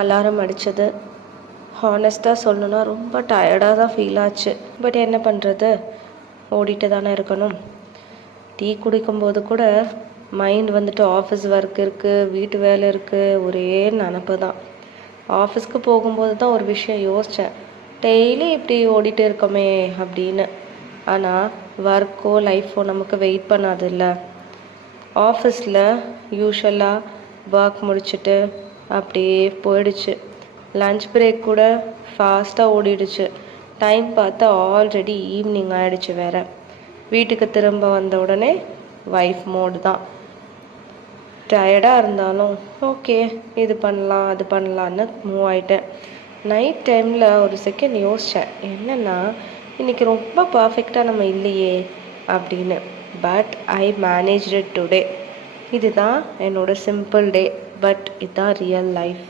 Alarm அடித்தது. ஹானஸ்ட்டாக சொல்லணுன்னா ரொம்ப டயர்டாக தான் ஃபீல் ஆச்சு. பட் என்ன பண்ணுறது, ஓடிட்டு தானே இருக்கணும். டீ குடிக்கும்போது கூட மைண்ட் வந்துட்டு ஆஃபீஸ் ஒர்க் இருக்குது, வீட்டு வேலை இருக்குது, ஒரே நினப்பு தான். ஆஃபீஸ்க்கு போகும்போது தான் ஒரு விஷயம் யோசித்தேன், டெய்லி இப்படி ஓடிட்டு இருக்கோமே அப்படின்னு. ஆனால் ஒர்க்கோ லைஃப்போ நமக்கு வெயிட் பண்ணாதில்ல. ஆஃபீஸில் யூஷுவலாக ஒர்க் முடிச்சுட்டு அப்படியே போயிடுச்சு. லன்ச் பிரேக் கூட ஃபாஸ்ட்டாக ஓடிடுச்சு. டைம் பார்த்தா ஆல்ரெடி ஈவினிங் ஆகிடுச்சு வேறு. வீட்டுக்கு திரும்ப வந்த உடனே வைஃப் மோடு தான். டயர்டாக இருந்தாலும் ஓகே இது பண்ணலாம் அது பண்ணலான்னு மூவ் ஆகிட்டேன். நைட் டைமில் ஒரு செகண்ட் யோசித்தேன், என்னென்னா இன்றைக்கி ரொம்ப பர்ஃபெக்டாக நம்ம இல்லையே அப்படின்னு. But I managed it today. இதுதான் என்னோட சிம்பிள் டே. பட் இதுதான் ரியல் லைஃப்.